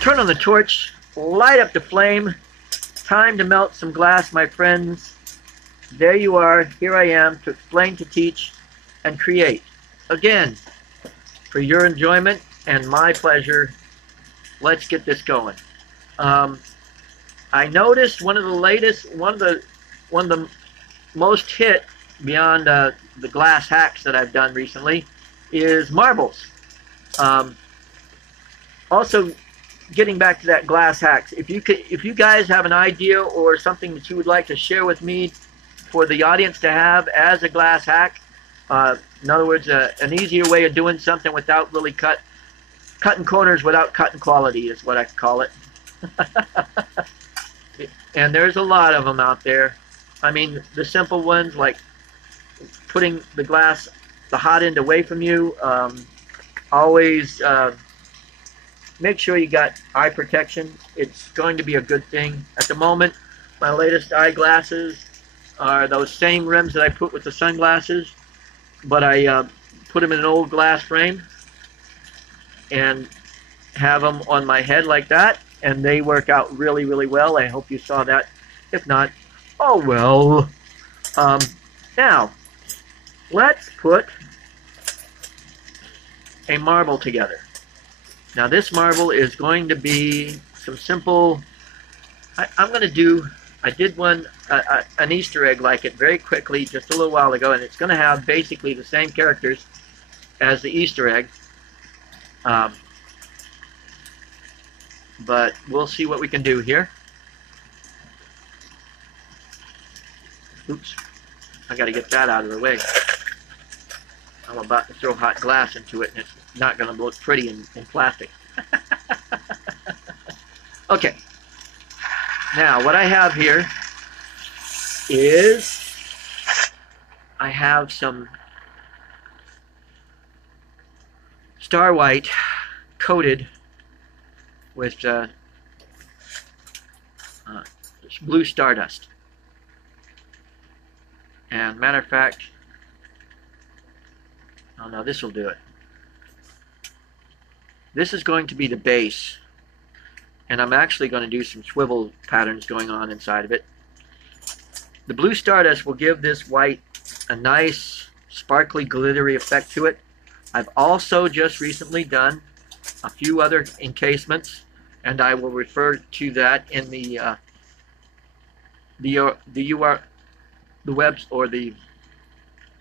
Turn on the torch, light up the flame. Time to melt some glass, my friends. There you are. Here I am to explain, to teach, and create. Again, for your enjoyment and my pleasure, let's get this going. I noticed one of the most hit beyond the glass hacks that I've done recently is marbles. Also, getting back to that glass hacks, if you guys have an idea or something that you would like to share with me for the audience to have as a glass hack, in other words, an easier way of doing something without really cutting corners without cutting quality is what I call it. And there's a lot of them out there. I mean, the simple ones like putting the hot end away from you. Always make sure you got eye protection. It's going to be a good thing. At the moment, my latest eyeglasses are those same rims that I put with the sunglasses, but I put them in an old glass frame and have them on my head like that, and they work out really, really well. I hope you saw that. If not, oh well. Now, let's put a marble together. Now this marble is going to be some simple, I did an Easter egg like it very quickly just a little while ago, and it's going to have basically the same characters as the Easter egg. But we'll see what we can do here. Oops, I got to get that out of the way. I'm about to throw hot glass into it, and it's not going to look pretty in plastic. Okay. Now, what I have here is I have some Star White coated with blue stardust. And matter of fact, oh no, this will do it. This is going to be the base, and I'm actually going to do some swivel patterns going on inside of it. The blue stardust will give this white a nice sparkly glittery effect to it. I've also just recently done a few other encasements, and I will refer to that in the webs or the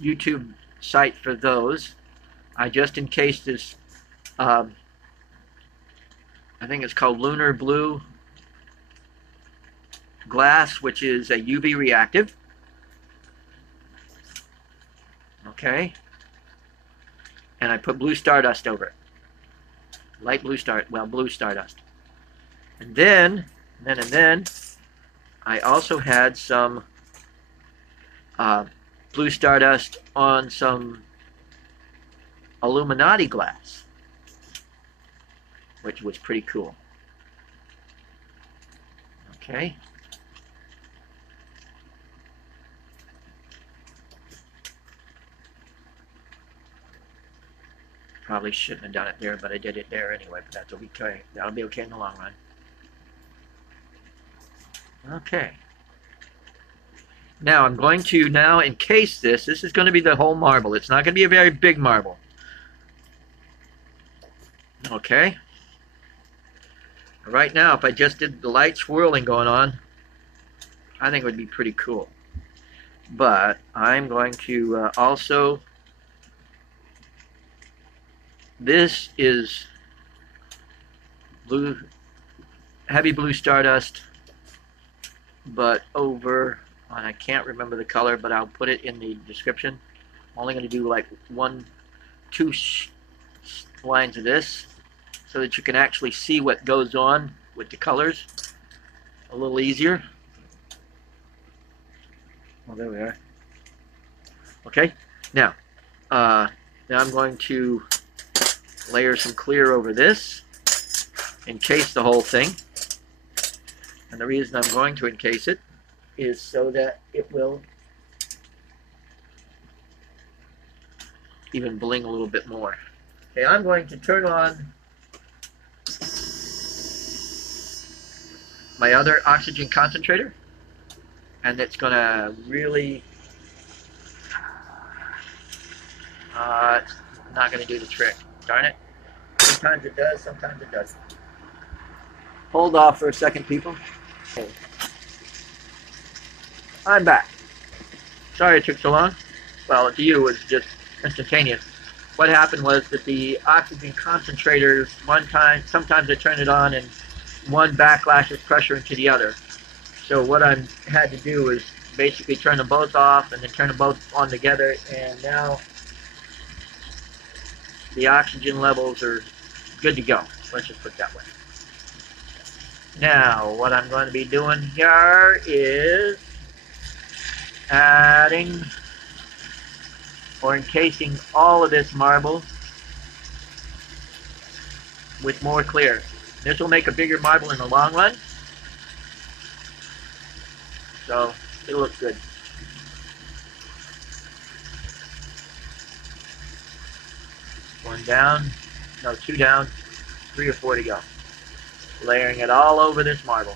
YouTube site for those. I just encased this, I think it's called Lunar Blue glass, which is a UV reactive. Okay. And I put blue stardust over it. Light blue blue stardust. And then I also had some blue stardust on some Illuminati glass, which was pretty cool. Okay. Probably shouldn't have done it there, but I did it there anyway, but that's okay. That'll be okay in the long run. Okay. Now I'm going to encase this. This is going to be the whole marble. It's not going to be a very big marble. Okay. Right now, if I just did the light swirling going on, I think it would be pretty cool. But I'm going to also, this is blue, heavy blue stardust, but over, and I can't remember the color, but I'll put it in the description. I'm only going to do like two lines of this so that you can actually see what goes on with the colors a little easier. Oh, there we are. Okay, now I'm going to layer some clear over this, encase the whole thing. And the reason I'm going to encase it is so that it will even bling a little bit more. Okay, I'm going to turn on my other oxygen concentrator, and it's going to really, it's not going to do the trick. Darn it. Sometimes it does, sometimes it doesn't. Hold off for a second, people. Okay. I'm back. Sorry it took so long. Well, to you, it was just instantaneous. What happened was that the oxygen concentrators, sometimes I turn it on and one backlashes pressure into the other. So what I had to do is basically turn them both off and then turn them both on together, and now the oxygen levels are good to go. Let's just put it that way. Now, what I'm going to be doing here is adding or encasing all of this marble with more clear. This will make a bigger marble in the long run, so it'll look good. One down, no, two down, 3 or 4 to go. Layering it all over this marble.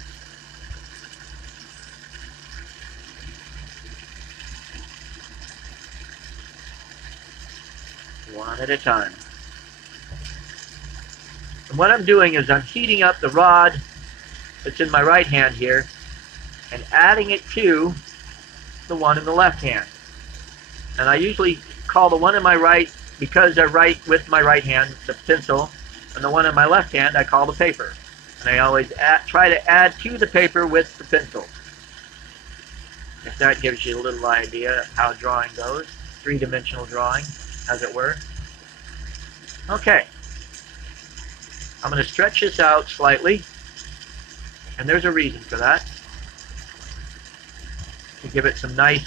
One at a time. And what I'm doing is I'm heating up the rod that's in my right hand here and adding it to the one in the left hand. And I usually call the one in my right, because I write with my right hand, the pencil, and the one in my left hand I call the paper. And I always try to add to the paper with the pencil. If that gives you a little idea of how drawing goes. Three-dimensional drawing, as it were. Okay. I'm going to stretch this out slightly. And there's a reason for that. To give it some nice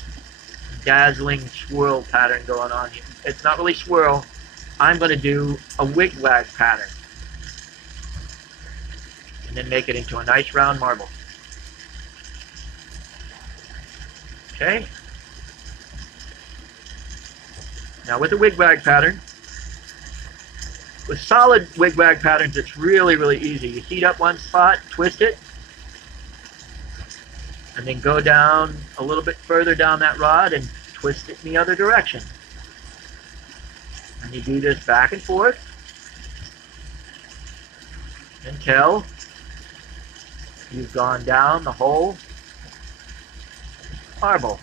dazzling swirl pattern going on here. It's not really swirl. I'm going to do a wigwag pattern. And then make it into a nice round marble. Okay. Now with the wigwag pattern, with solid wigwag patterns, it's really, really easy. You heat up one spot, twist it, and then go down a little bit further down that rod and twist it in the other direction. And you do this back and forth until you've gone down the whole marble.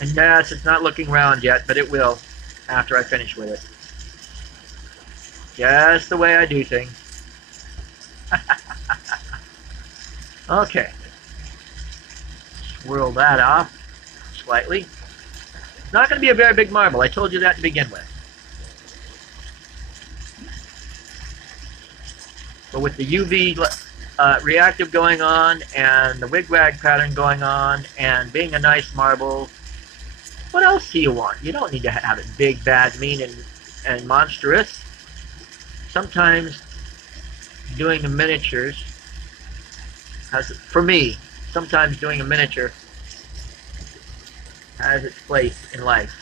And yes, it's not looking round yet, but it will after I finish with it. Just the way I do things. Okay. Swirl that off slightly. It's not going to be a very big marble. I told you that to begin with. But with the UV reactive going on and the wigwag pattern going on and being a nice marble, what else do you want? You don't need to have it big, bad, mean, and monstrous. Sometimes doing the miniatures, for me, sometimes doing a miniature has its place in life.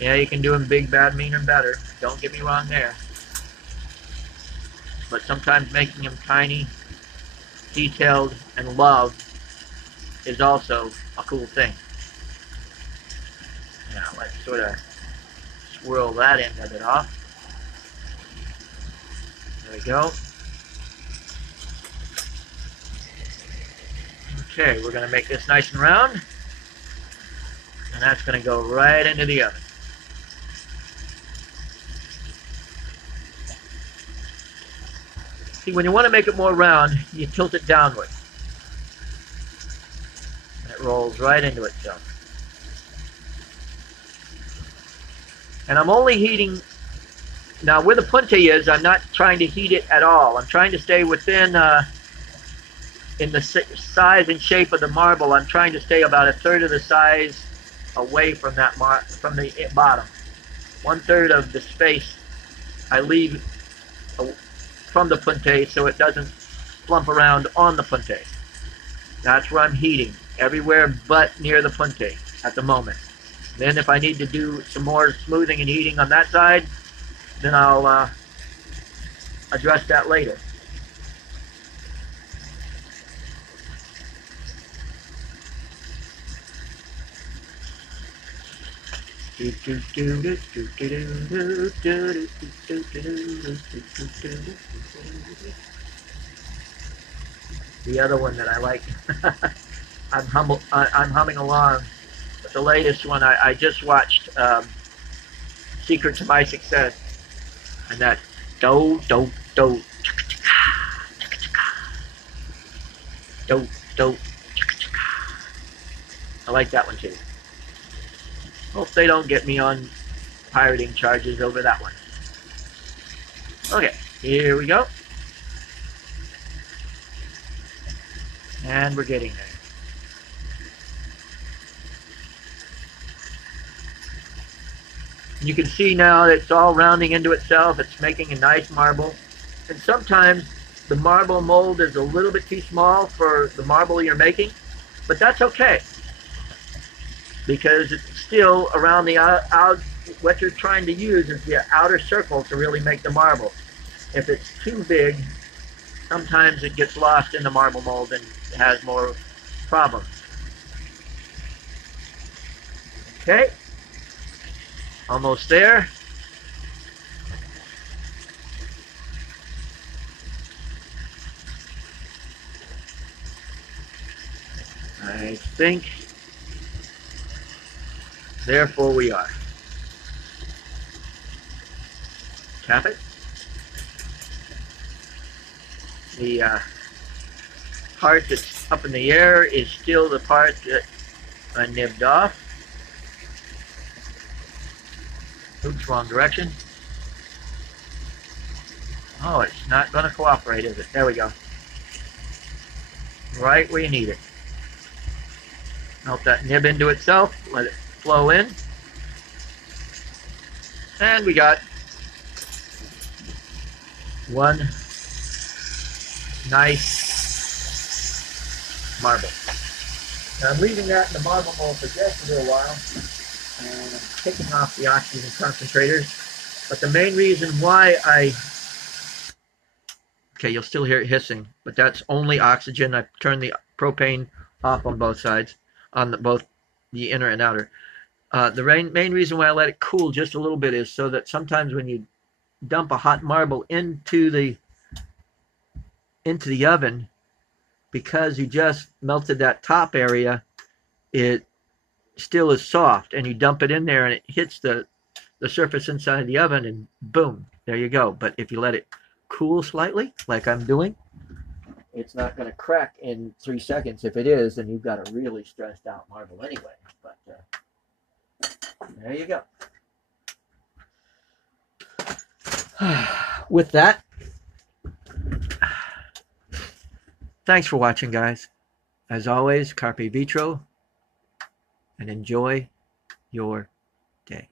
Yeah, you can do them big, bad, mean, and better. Don't get me wrong there. But sometimes making them tiny, detailed, and loved is also a cool thing. Now let's sort of swirl that end of it off. There we go. Okay, we're going to make this nice and round. And that's going to go right into the oven. See, when you want to make it more round, you tilt it downward. And it rolls right into itself. And I'm only heating, now where the punte is, I'm not trying to heat it at all. I'm trying to stay within, in the size and shape of the marble, I'm trying to stay about 1/3 of the size away from that from the bottom. 1/3 of the space I leave from the punte so it doesn't flump around on the punte. That's where I'm heating. everywhere but near the punte at the moment. Then if I need to do some more smoothing and heating on that side, then I'll address that later. The other one that I like, I'm humming along. But the latest one, I just watched Secret to My Success, and that do do do do do. I like that one too. Hope they don't get me on pirating charges over that one. Okay, here we go. And we're getting there. You can see now that it's all rounding into itself. It's making a nice marble. And sometimes the marble mold is a little bit too small for the marble you're making, but that's okay, because it's still around the what you're trying to use is the outer circle to really make the marble. If it's too big, sometimes it gets lost in the marble mold and has more problems. Okay, almost there. I think, therefore we are. Tap it. The part that's up in the air is still the part that I nibbed off. Oops, wrong direction. Oh, it's not going to cooperate, is it? There we go. Right where you need it. Melt that nib into itself. Let it flow in. And we got one nice marble. Now I'm leaving that in the marble mold for just a little while, and I'm taking off the oxygen concentrators. But the main reason why okay, you'll still hear it hissing, but that's only oxygen. I've turned the propane off on both sides, on both the inner and outer. The main reason why I let it cool just a little bit is so that sometimes when you dump a hot marble into the oven, because you just melted that top area, it still is soft, and you dump it in there and it hits the surface inside the oven, and boom, there you go. But if you let it cool slightly, like I'm doing, it's not going to crack in 3 seconds. If it is, then you've got a really stressed out marble anyway. But there you go. With that, thanks for watching, guys. As always, carpe vitro, and enjoy your day.